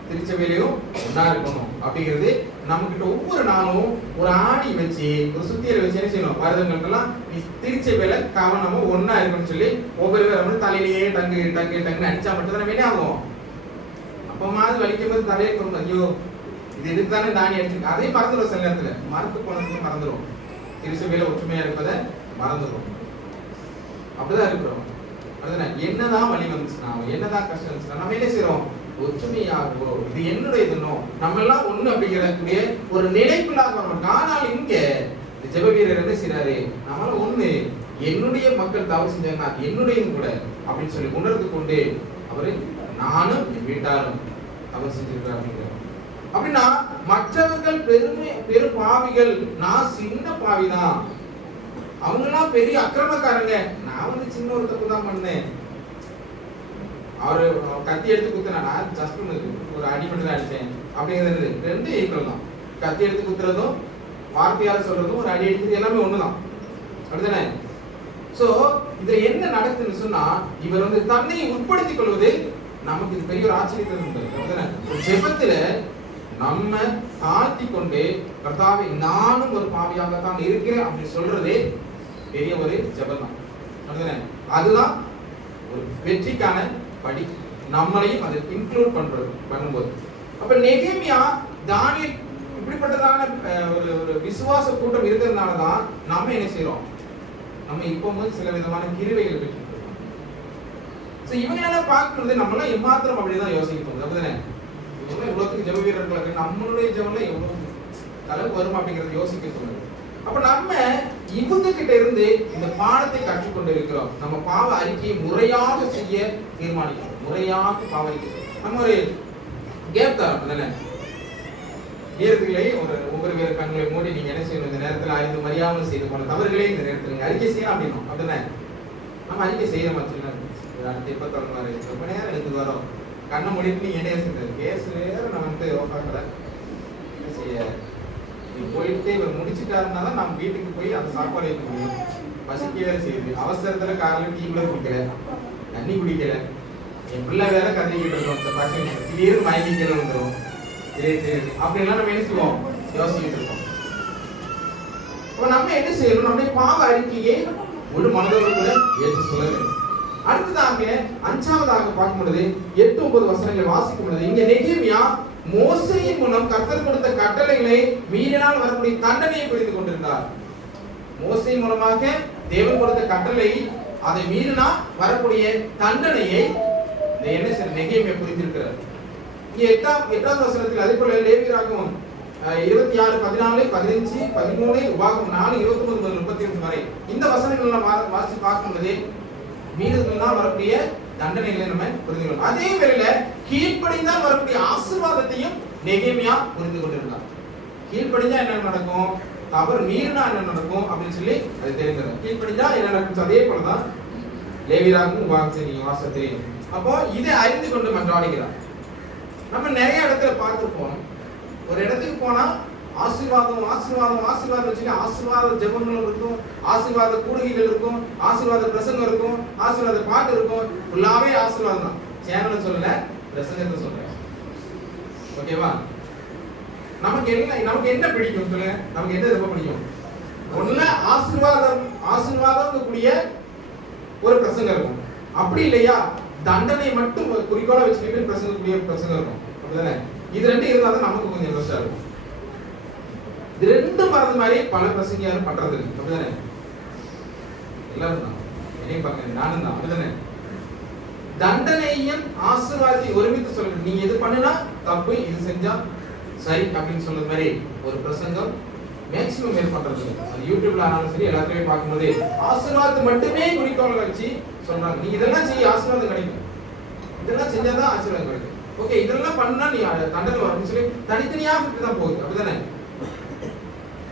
திருச்சபையிலையும் ஒன்னா இருக்கணும் அப்படிங்கிறது நம்ம கிட்ட ஒவ்வொரு நாளும் ஒரு ஆணி வச்சு ஒரு சுத்தியலை வச்சு என்ன செய்யணும், வருடங்களுக்கெல்லாம் திருச்சபையில கவனமா ஒன்னா இருக்கணும்னு சொல்லி ஒவ்வொரு பேரும் தலையிலேயே டங்கு டங்கு டங்குன்னு அடிச்சா மட்டும் தானே வேணே ஆகும். அப்பமாவது வலிக்கும் போது தலையை கொண்டு, ஐயோ இது எதுக்கு தானே தானி அடிச்சிருக்கு, அதே மறந்துடும். சில நேரத்துல மறந்து போனதுக்கு மறந்துடும், திருச்சபையில ஒற்றுமையா இருப்பதை மறந்துடும். அப்படிதான் இருக்கிறோம். அதுதானே, என்னதான் வலி வந்துச்சுன்னா, என்னதான் கஷ்டம் வந்துச்சுன்னா நம்ம என்ன செய்யறோம், ஒற்றுமையாகவோ இது என்னுடைய இதுனோ நம்ம எல்லாம் ஒண்ணு அப்படிங்கிறக்கூடிய ஒரு நினைப்பில்லாத வரணும். ஆனால் இங்க ஜெப வீரர் என்ன செய்யறாரு, நம்மள ஒண்ணு, என்னுடைய மக்கள் தவறு செஞ்சாங்கன்னா என்னுடையும் கூட அப்படின்னு சொல்லி உணர்ந்து கொண்டு அவரு நானும் என் வீட்டாரும் தவறு செஞ்சிருக்கிறார் அப்படிங்கிறார். அப்படின்னா மற்றவர்கள் பெரும் பாவிகள், நான் சின்ன பாவிதான், அவங்க எல்லாம் பெரிய அக்கிரமக்காரங்க, நான் வந்து சின்ன ஒரு தப்பு தான் பண்ணேன். அவரு கத்தி எடுத்து குத்துனா ஜஸ்ட் ஒரு அடி மட்டும் தான் அடிச்சேன் அப்படிங்கிறது ரெண்டு ஈக்குவல் தான். கத்தி எடுத்து குத்துறதும் வார்த்தையால சொல்றதும் ஒரு அடி அடிக்கிறது எல்லாமே ஒண்ணுதான், அப்படிதானே? சோ இதுல என்ன நடக்குதுன்னு சொன்னா, இவர் வந்து தன்னை உட்படுத்திக் கொள்வது நமக்கு இது பெரிய ஒரு ஆச்சரியத்தை உண்டு. ஜெபத்துல நம்ம தாழ்த்தி கொண்டு கர்த்தாவே நானும் ஒரு பாவியாக தான் இருக்கிறேன் அப்படி சொல்றதே பெரிய ஒரு ஜெபம் தான், அப்படிதானே? அதுதான் ஒரு வெற்றிக்கான படி, நம்மளையும் அதை இன்க்ளூட் பண்ணும்போது. அப்ப நெகேமியா தானியேல் இப்படிப்பட்டதான ஒரு விசுவாச கூட்டம் இருக்கிறதுனாலதான் நம்ம என்ன செய்யறோம், நம்ம இப்போ சில விதமான கிருவைகள் பெற்றுக்கொள்றோம். இவங்களால பார்க்கறது நம்மளாம் எம்மாத்திரம் அப்படிதான் யோசிக்கணும், அப்படிதானே? இவங்க இவ்வளவுக்கு ஜெப வீரர்களுக்கு நம்மளுடைய ஜெபம்ல எவ்வளவு கலவு வரும் அப்படிங்கறது யோசிக்க சொல்லுது. அப்ப நம்ம இவங்க கிட்ட இருந்து இந்த பாடத்தை கற்றுக்கொண்டு இருக்கிறோம். நம்ம பாவ அறிக்கையை முறையாக செய்ய தீர்மானிக்கிறோம், முறையாக பாவ அறிக்கை. நம்ம ஒரு கேப் தரோம் தானே, நேரத்திலே ஒவ்வொரு பேர் கண்களை மூடி நீங்க என்ன செய்யணும், இந்த நேரத்தில் அறிந்து மரியாமல் செய்து போன தவறுகளே இந்த நேரத்தில் நீங்க அறிக்கை செய்யலாம் அப்படின்னும், அப்படிதானே? நம்ம அறிக்கை செய்யற மாதிரி இப்ப தொடங்குவாரு, ரொம்ப நேரம் எடுத்து வரோம், கண்ணை மூடிட்டு நீங்க என்ன செஞ்சது கேஸ் வேற நான் வந்து ஓப்பாக்கல செய்ய போயிட்டு இவர் முடிச்சுட்டாருன்னா தான் நம்ம வீட்டுக்கு போய் அந்த சாப்பாடு வைக்க முடியும். பசிக்க வேற செய்யுது, அவசரத்துல காலையில் டீ கூட குடிக்கல, தண்ணி குடிக்கல, என் பிள்ளை வேற கதறிக்கிட்டு இருக்கோம், பசங்க திடீர்னு மயங்கிக்கிற வந்துடும், அப்படிலாம் நம்ம என்ன செய்வோம், யோசிச்சுட்டு இருக்கோம். அப்ப நம்ம என்ன செய்யணும், நம்முடைய பாவ அறிக்கையை ஒரு மனதோடு கூட ஏற்று சொல்ல வேண்டும். அடுத்ததாக 5வது பார்க்கும் பொழுது 8-9 வசனங்களை வாசிக்கும் பொழுது இங்க நெகேமியா மோசேயின் மூலம் கர்த்தர் கொடுத்த கட்டளைகளை மீறினால் வரக்கூடிய தண்டனையை புரிந்து கொண்டிருந்தார். மோசே மூலமாக தேவன் கொடுத்த கட்டளை, அதை மீறினா வரக்கூடிய தண்டனையை என்ன செய்ய நெகேமியா புரிந்திருக்கிறார். இங்க 8வது வசனத்தில் அதே போல லேவியராகமம் 26, 14, 15, 13, உபாகமம் 4, 29 முதல் 35 வரை இந்த வசனங்கள் எல்லாம் வாசி பார்க்கும் பொழுது மீறுதல்னால் வரக்கூடிய தண்டனைகளை நம்ம புரிந்து கொள்ளலாம். அதே வேளையில கீழ்ப்படிந்தால் வரக்கூடிய ஆசீர்வாதத்தையும் நெகேமியா புரிந்து கொண்டிருந்தார். கீழ்ப்படிஞ்சா என்ன நடக்கும், தவறு மீறினா என்ன நடக்கும் அப்படின்னு சொல்லி அது தெரிஞ்சிடும். கீழ்ப்படிஞ்சா என்ன நடக்கும், அதே போலதான் லேவியராகும் உபாகமத்தின் வாசத்தில். அப்போ இதை அறிந்து கொண்டு மன்றாடுகிறார். நம்ம நிறைய இடத்துல பார்த்துப்போம், ஒரு இடத்துக்கு போனா ஆசீர்வாதம் ஆசீர்வாதம் ஆசீர்வாதம் வச்சு ஆசீர்வாத ஜெபங்கள் இருக்கும், ஆசீர்வாத கூடுகைகள் இருக்கும், ஆசீர்வாத பிரசங்கம் இருக்கும், ஆசீர்வாத பாட்டு இருக்கும், ஃபுல்லாவே ஆசீர்வாதம் தான். சேனலை சொல்லல, பிரசங்கத்தை சொல்றேன். ஓகேவா? நமக்கு என்ன பிடிக்கும் சொல்லுங்க, நமக்கு என்ன ரொம்ப பிடிக்கும்? ஒண்ணு ஆசீர்வாதம் கூடிய ஒரு பிரசங்கம் இருக்கும். அப்படி இல்லையா தண்டனை மட்டும் குறிக்கோளா வச்சுக்கிட்டு பிரசங்கக்கூடிய பிரசங்கம் இருக்கும். அப்படிதானே? இது ரெண்டு இருந்தாலும் நமக்கு கொஞ்சம் இன்ட்ரெஸ்டா இருக்கும். இது ரெண்டும் மறந்த மாதிரி பல பிரசங்க யாரும் பண்றது இல்லை. அப்படிதானே? எல்லாரும் தான், என்னையும் பாருங்க, நானும் தான். அப்படிதானே? தண்டனையும் ஆசீர்வாதத்தை ஒருமித்து சொல்லுங்க. நீ எது பண்ணுனா தப்பு, இது செஞ்சா சரி அப்படின்னு சொல்ற மாதிரி ஒரு பிரசங்கம் மேக்ஸிமம் பேர் பண்றது. அது யூடியூப்ல ஆனாலும் சரி, எல்லாத்தையுமே பார்க்கும்போது ஆசீர்வாதத்தை மட்டுமே குறிக்கோளை வச்சு சொல்றாங்க. நீ இதெல்லாம் செய்ய ஆசீர்வாதம் கிடைக்கும், இதெல்லாம் செஞ்சாதான் ஆசீர்வாதம் கிடைக்கும். ஓகே, இதெல்லாம் பண்ணா நீ தண்டனை வரும்னு சொல்லி தனித்தனியா தான் போகுது. அப்படிதானே?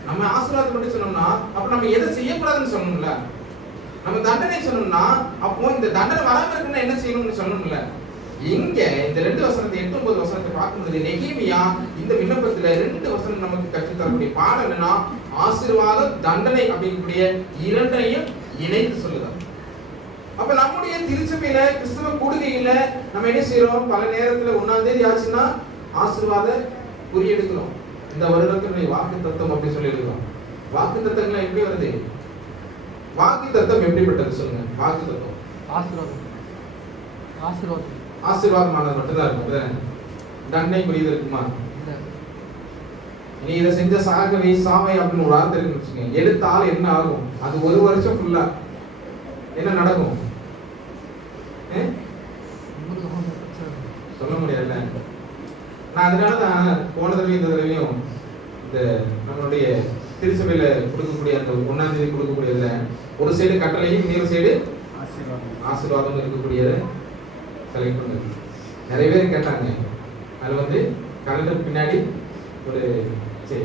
நம்ம ஆசீர்வாதம் மட்டும் சொன்னோம்னா அப்ப நம்ம எதை செய்யக்கூடாதுன்னு சொல்லணும்ல. நம்ம தண்டனை சொன்னோம்னா அப்போ இந்த தண்டனை வராம இருக்குன்னா என்ன செய்யணும்னு சொல்லணும்ல. இங்க இந்த 2 வசனத்தை 8 9 வசனத்தை பார்க்கும்போது நெகேமியா இந்த விண்ணப்பத்துல 2 வசனம் நமக்கு கற்றுத் தரக்கூடிய பாடம் என்னன்னா ஆசீர்வாதம் தண்டனை அப்படிங்கக்கூடிய இரண்டையும் இணைத்து சொல்லுதான். அப்ப நம்முடைய திருச்சபையில கிறிஸ்தவ கூடுகையில நம்ம என்ன செய்யறோம், பல நேரத்துல 1ஆம் தேதி ஆச்சுன்னா ஆசீர்வாத குறி எடுக்கிறோம். இந்த வருடத்தினுடைய வாக்கு தத்துவம் அப்படி சொல்லி எடுக்கிறோம். வாக்கு தத்துவங்கள் எப்படி வருது? வாக்கு தத்துவம் எப்படிப்பட்டது சொல்லுங்க? வாக்கு தத்துவம் ஆசீர்வாதமானது மட்டும்தான் இருக்கும். தண்டனை குறியது இருக்குமா? நீ இதை செஞ்ச சாகவே சாவை அப்படின்னு ஒரு வார்த்தை இருக்குன்னு வச்சுக்கோங்க, எடுத்தால் என்ன ஆகும்? அது 1 வருஷம் ஃபுல்லா என்ன நடக்கும் சொல்ல முடியல. நான் அதனாலதான் போன தடவை இந்த தடவையும் இந்த நம்மளுடைய திருச்சபையில கொடுக்கக்கூடிய அந்த 1ஆம் தேதி கொடுக்கக்கூடியதுல ஒரு சைடு கட்டளையும் இன்னொரு சைடு ஆசீர்வாதம் இருக்கக்கூடியதை செலக்ட் பண்ணது. நிறைய பேர் கேட்டாங்க. அது கலண்டர் பின்னாடி ஒரு சரி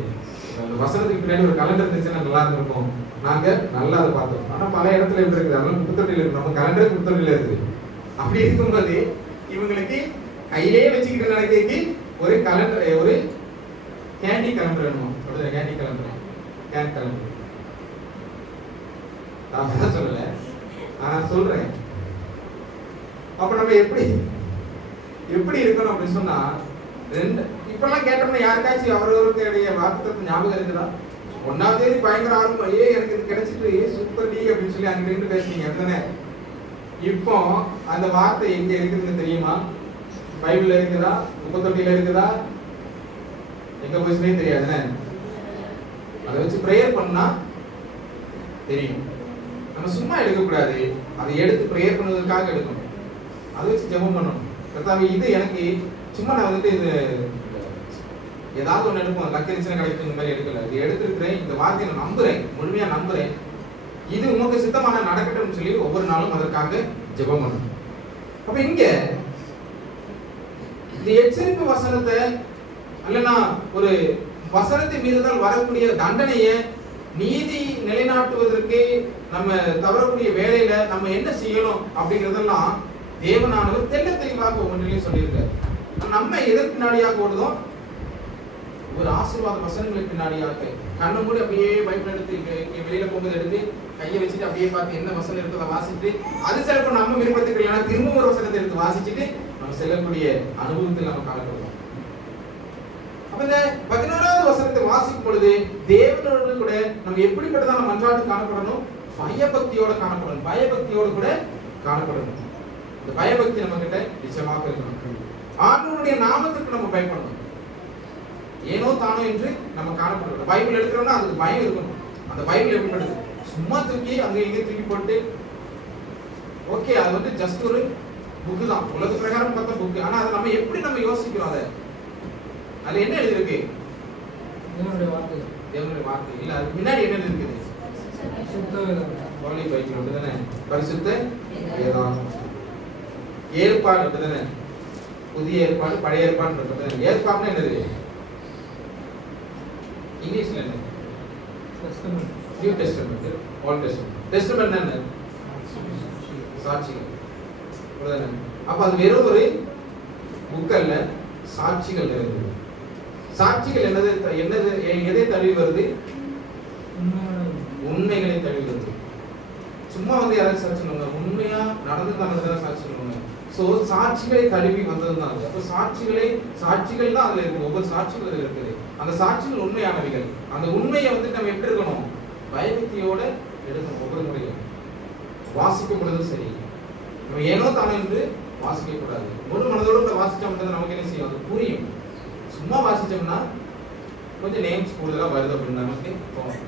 அந்த வசனத்துக்கு பின்னாடி ஒரு கலண்டர் இருந்துச்சுன்னா நல்லா இருந்திருக்கும். நாங்க நல்லா அதை பார்த்தோம். ஆனா பல இடத்துல எப்படி இருக்குது, அதெல்லாம் புத்தொட்டில இருக்கு, நம்ம கலண்டர் புத்தொட்டில இருக்குது. அப்படி இருக்கும்போது இவங்களுக்கு கையிலேயே வச்சுக்கிட்டு நடக்கிறதுக்கு ஒரு கலண்டர், ஒரு கேண்டி கலண்டர் வேணும். கேண்டி கலண்டர், கேன் கலண்டர் நான் சொல்லல, நான் சொல்றேன். அப்ப நம்ம எப்படி இருக்கணும் அப்படின்னு சொன்னா, இப்பெல்லாம் கேட்டோம்னா யாருக்காச்சும் அவரவருடைய வாக்குத்தத்தை ஞாபகம் இருக்குதா? 1ஆம் தேதி பயங்கர ஆர்வம், எனக்கு இது கிடைச்சிட்டு சூப்பர் டி அப்படின்னு சொல்லி அங்க நின்று பேசுனீங்க. அப்படிதானே? இப்போ அந்த வார்த்தை எங்க இருக்குதுன்னு தெரியுமா? பைபிள்ல இருக்குதா? முப்பத்தொட்டில இருக்குதா? எங்க போச்சுனே தெரியாதுன்னு அதை வச்சு பிரேயர் பண்ணா தெரியும். நம்ம சும்மா எடுக்கக்கூடாது, அதை எடுத்து பிரேயர் பண்ணுவதற்காக எடுக்கணும். அதை வச்சு ஜெபம் பண்ணணும். கர்த்தாவே இது எனக்கு சும்மா நான் இது ஏதாவது ஒன்று எடுப்போம், லக்கரிச்சனை கிடைக்கும், இந்த மாதிரி எடுக்கல. இது எடுத்துருக்கிறேன், இந்த வார்த்தையை நான் நம்புறேன், முழுமையா நம்புறேன், இது உமக்கு சித்தமான நடக்கட்டும்னு சொல்லி ஒவ்வொரு நாளும் அதற்காக ஜெபம் பண்ணணும். அப்ப இங்க இந்த எச்சரிப்பு வசனத்தை அல்லனா ஒரு வசனத்தை மீறுதல் வரக்கூடிய தண்டனையை நீதி நிலைநாட்டுவதற்கு நம்ம தவறக்கூடிய வேலையில நம்ம என்ன செய்யணும் அப்படிங்கறதெல்லாம் தேவனானவர் தெல்ல தெளிவாக ஒன்றிலையும் சொல்லியிருக்காரு. நம்ம எதற்கு பின்னாடியாக ஓடுதோம்? ஒரு ஆசீர்வாத வசனங்களுக்கு பின்னாடியாக கண்ணு மூடி அப்படியே பைபிள் எடுத்து வெளியில போகும்போது எடுத்து கையை வச்சுட்டு அப்படியே பார்த்து என்ன வசனம் இருக்கிறத வாசிட்டு, அது சிலப்போ நம்ம விருப்பத்துக்கு இல்லைன்னா திரும்ப ஒரு வசனத்தை எடுத்து வாசிச்சுட்டு நம்ம செல்லக்கூடிய அனுபவத்தில் நம்ம காணப்படுவோம். அப்ப இந்த 11வது வசனத்தை வாசிக்கும் பொழுது தேவனோடு கூட நம்ம எப்படிப்பட்டதான மன்றாட்டு காணப்படணும்? பயபக்தியோட காணப்படணும். பயபக்தியோடு கூட காணப்படணும். இந்த பயபக்தி நம்ம கிட்ட நிச்சயமாக இருக்கணும். ஆண்டவருடைய நாமத்துக்கு நம்ம பயப்படணும். ஏனோ தானோ என்று நம்ம காணப்படணும். பைபிள் எடுக்கிறோம்னா அதுக்கு பயம் இருக்கணும். அந்த பைபிள் எப்படிப்படுது? சும்மா தூக்கி அங்க இங்க தூக்கி போட்டு ஓகே, அது ஜஸ்ட் ஒரு புக்கு தான், உலக பிரகாரம் பார்த்த புக்கு. ஆனா அதை நம்ம எப்படி நம்ம யோசிக்கிறோம்? அதுல என்ன எழுதிருக்கு? தேவனுடைய வார்த்தை. தேவனுடைய வார்த்தை இல்ல, அதுக்கு முன்னாடி என்ன இருக்குது? ஹோலி பைபிள் அப்படிதானே? பரிசுத்த வேதாகம். ஏற்பாடு அப்படிதானே? புதிய ஏற்பாடு, பழைய ஏற்பாடு அப்படிதானே? ஏற்பாடுனா என்னது? இங்கிலீஷ்ல என்ன? New Testament, Old Testament. Testament என்ன? சாட்சிகள். புரியுதா? அப்ப அது வெறும் ஒரு புக் அல்ல, சாட்சிகள் இருக்குது. சாட்சிகள் என்னது என்னது எதை தழுவி வருது? உண்மைகளை தழுவி வருது. சும்மா வந்து யாராவது சாட்சி சொல்லுவாங்க, உண்மையா நடந்ததான் சாட்சி சொல்லுவாங்க. சோ சாட்சிகளை தழுவி வந்ததுதான் அது. அப்ப சாட்சிகள் தான் அதுல இருக்கு. ஒவ்வொரு சாட்சிகள் அதுல இருக்குது. அந்த சாட்சிகள் உண்மையானவைகள். அந்த உண்மையை வந்து நம்ம எப்படி இருக்கணும்? பயபக்தியோட எடுக்கணும். ஒவ்வொரு முறையும் வாசிக்கும் பொழுதும் சரி, நம்ம ஏனோ தானே என்று வாசிக்க கூடாது. முழு மனதோடு வாசிச்சோம்னா நமக்கு என்ன செய்யும்? அது புரியும். சும்மா வாசிச்சோம்னா கொஞ்சம் நேம்ஸ் கூடுதலா வருது அப்படின்னு நமக்கு தோணும்.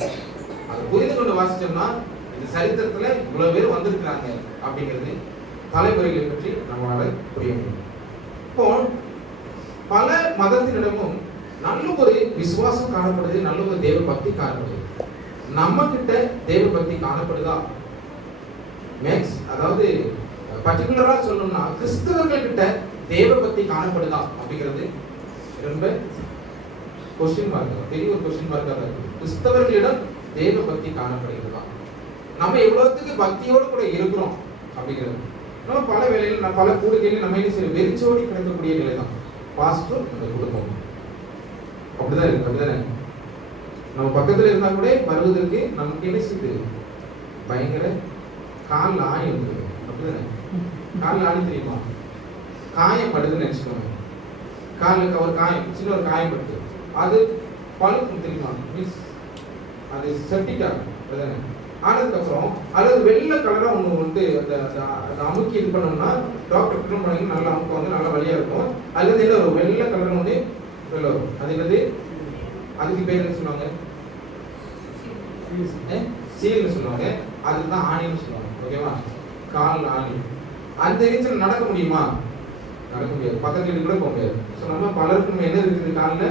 அதை புரிந்து கொண்டு வாசிச்சோம்னா இந்த சரித்திரத்துல இவ்வளவு பேர் வந்திருக்கிறாங்க அப்படிங்கிறது தலைமுறைகளை பற்றி நம்மளால புரிய முடியும். இப்போ பல மதத்தினிடமும் நல்ல ஒரு விசுவாசம் காணப்படுது, நல்ல ஒரு தேவ பக்தி காணப்படுது. நம்ம கிட்ட தேவ பக்தி காணப்படுதா? மேக்ஸ் அதாவது பர்டிகுலரா சொல்லணும்னா கிறிஸ்தவர்கள் கிட்ட தேவ பக்தி காணப்படுதா அப்படிங்கிறது ரொம்ப கொஸ்டின் மார்க், பெரிய ஒரு கொஸ்டின் மார்க்கா இருக்கு. கிறிஸ்தவர்களிடம் தேவ பக்தி காணப்படுகிறதா? நம்ம எவ்வளவுக்கு பக்தியோடு கூட இருக்கிறோம் அப்படிங்கிறது. நம்ம பல வேளையில் பல கூடுகையில் நம்ம என்ன செய்ய வெறிச்சோடி கிடக்கக்கூடிய நிலை தான் பாஸ்டர் நம்ம குடும்பம். அப்படிதான் இருக்கு. அப்படிதானே? நம்ம பக்கத்துல இருந்தா கூட வருவதற்கு நமக்கு என்ன செய்யுது? பயங்கர காலில் ஆணி வந்துருக்கு. அப்படிதானே? காலில் ஆணி தெரியுமா? காயம் படுதுன்னு நினைச்சுக்கோங்க. காலுக்கு ஒரு காயம், சின்ன ஒரு காயம் படுது, அது பழுக்கும் தெரியுமா? மீன்ஸ் அது செப்டிக் ஆகும். அப்படிதானே? ஆனதுக்கப்புறம் அல்லது வெள்ளை கலரா ஒன்று வந்து அந்த அமுக்கி இது பண்ணோம்னா டாக்டர் கிட்ட போனீங்கன்னா நல்லா அமுக்க வந்து நல்லா வழியா இருக்கும். அல்லது என்ன ஒரு வெள்ளை கலர் ஒன்று வெளில வரும். அது என்னது? அதுக்கு பேர் என்ன சொல்லுவாங்க? சீல்னு சொல்லுவாங்க. அதுக்கு தான் ஆணின்னு சொல்லுவாங்க. ஓகேவா? கால் ஆணி. அந்த ரீசன் நடக்க முடியுமா? நடக்க முடியாது. பக்கத்து வீடு கூட போக முடியாது. ஸோ நம்ம பலருக்கும் என்ன இருக்குது? காலில்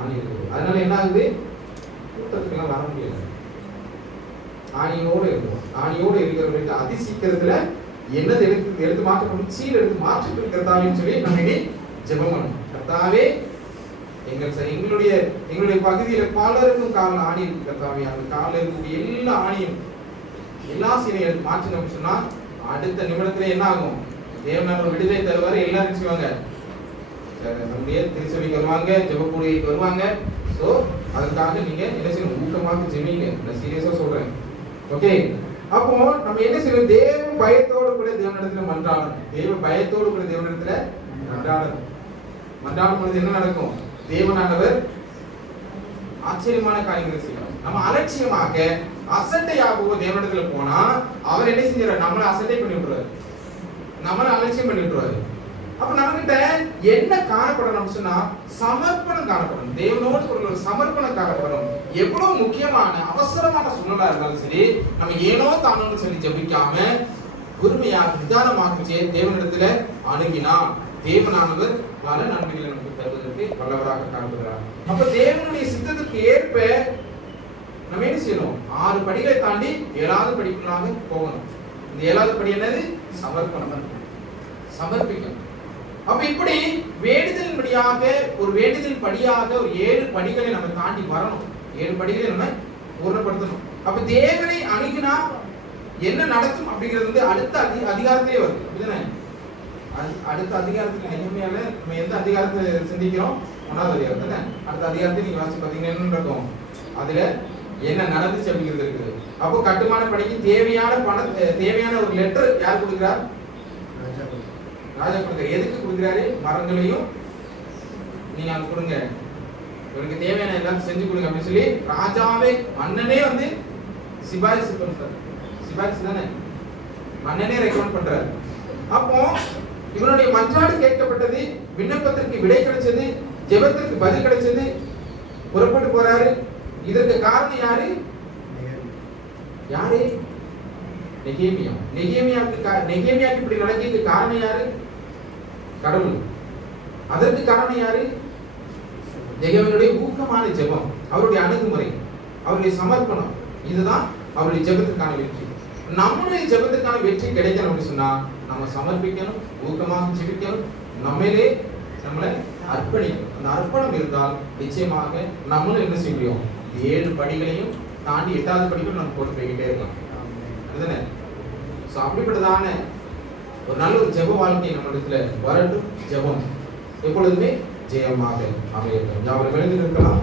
ஆணி இருக்குது. அதனால என்ன ஆகுது? கூட்டத்துக்கெல்லாம் வர முடியாது. ஆணியோடு இருக்கும். ஆணியோடு இருக்கிறவங்களுக்கு அதி சீக்கிரத்துல என்னது எடுத்து மாற்றப்படும்? சீல் எடுத்து மாற்றிட்டு கர்த்தாவேன்னு சொல்லி நம்ம இனி ஜெபம் பண்ணணும். கர்த்தாவே எங்களுடைய பகுதியில பலருக்கும் காலில் ஆணி இருக்கு கர்த்தாவே. அந்த காலில் இருக்கக்கூடிய எல்லா ஆணியும் எல்லா சீலையும் எடுத்து மாற்றணும் சொன்னா அடுத்த நிமிடத்துல என்ன ஆகும்? தேவனார் விடுதலை தருவாரு. எல்லாரும் செய்வாங்க, நம்முடைய திருச்சபைக்கு வருவாங்க, ஜெபக்கூடைக்கு வருவாங்க. ஸோ அதுக்காக நீங்க என்ன செய்யணும்? ஊக்கமாக ஜெபிங்க. நான் சீரியஸா சொல்றேன். ஓகே? அப்போ நம்ம என்ன செய்யணும்? தேவ பயத்தோடு கூட தேவனிடத்துல மன்றாடணும். தேவ பயத்தோடு கூட தேவனிடத்துல மன்றாடணும். மன்றாடும் பொழுது என்ன நடக்கும்? தேவனானவர் ஆச்சரியமான காரியங்களை செய்யணும். நம்ம அலட்சியமாக அசட்டையாக தேவனிடத்துல போனா அவர் என்ன செஞ்சாரு? நம்மளை அசட்டை பண்ணி விட்டுருவாரு, நம்மளை அலட்சியம் பண்ணி விட்டுருவாரு. அப்ப நம்மகிட்ட என்ன காணப்படணும் சொன்னா சமர்ப்பணம் காணப்படணும். தேவனோடு ஒரு சமர்ப்பணம் காணப்படணும். எவ்வளவு முக்கியமான அவசரமான சூழ்நிலை இருந்தாலும் சரி, நம்ம ஏனோ தானோன்னு சொல்லி ஜெபிக்காம உரிமையாக நிதானமாக தேவனிடத்துல அணுகினா தேவனானவர் பல நன்மைகளை நமக்கு தருவதற்கு வல்லவராக காணப்படுகிறார். அப்ப தேவனுடைய சித்தத்துக்கு ஏற்ப நம்ம என்ன செய்யணும்? 6 படிகளை தாண்டி 7வது படிக்குள்ளாக போகணும். இந்த 7வது படி என்னது? சமர்ப்பணம். சமர்ப்பிக்கணும். அப்ப இப்படி வேண்டுதலின் படியாக ஒரு 7 படிகளை நம்ம தாண்டி வரணும். 7 படிகளை நம்ம பூர்ணப்படுத்தணும். அப்ப தேவனை அணுகினா என்ன நடக்கும் அப்படிங்கிறது வந்து அடுத்த அதிகாரத்திலே வருது. அப்படிதானே? அடுத்த அதிகாரத்துல நெகேமியால நம்ம எந்த அதிகாரத்தை சிந்திக்கிறோம்? 1வது அதிகாரம் தானே? அடுத்த அதிகாரத்தை நீங்க வாசிச்சு பாத்தீங்கன்னா என்ன நடக்கும்? அதுல என்ன நடந்துச்சு அப்படிங்கிறது இருக்குது. அப்போ கட்டுமான பணிக்கு தேவையான ஒரு லெட்டர் யார் கொடுக்கிறார்? ராஜா கொடுக்கிறார். எதுக்கு கொடுக்கிறாரு? மரங்களையும் நீங்க அங்க கொடுங்க, உங்களுக்கு தேவையான எல்லாம் செஞ்சு கொடுங்க அப்படின்னு சொல்லி ராஜாவே மன்னனே வந்து சிபாரிசு பண்றாரு. சிபாரிசு தானே? மன்னனே ரெக்கமெண்ட் பண்றாரு. அப்போ இவனுடைய மன்றாடு கேட்கப்பட்டது, விண்ணப்பத்திற்கு விடை கிடைச்சது, ஜெபத்திற்கு பதில் கிடைச்சது, புறப்பட்டு போறாரு. இதற்கு காரணம் யாரு? யாரு? நெகேமியா. நெகேமியாக்கு இப்படி நடந்ததுக்கு காரணம் யாரு? கடவுள். அதற்கு காரணம் யாரு? நெகேமியாவுடைய ஊக்கமான ஜெபம், அவருடைய அணுகுமுறை, அவருடைய சமர்ப்பணம். இதுதான் அவருடைய ஜெபத்திற்கான வெற்றி. நம்முடைய ஜெபத்திற்கான வெற்றி கிடைக்கணும் அப்படின்னு சொன்னா நம்ம சமர்ப்பிக்கணும், ஊக்கமாக ஜெபிக்கணும், நம்மளே நம்மளை அர்ப்பணிக்கும். அந்த அர்ப்பணம் இருந்தால் நிச்சயமாக நம்மளும் என்ன செய்ய முடியும்? 7 படிகளையும் தாண்டி 8வது படிக்கும் நம்ம போட்டு போய்கிட்டே இருக்கலாம். அதுதானே? ஸோ அப்படிப்பட்டதான ஒரு நல்ல ஒரு ஜெப வாழ்க்கை நம்மிடத்துல வரட்டும். ஜெபம் எப்பொழுதுமே ஜெயமாக அமையட்டும். யாவரும் எழுதி இருக்கலாம்.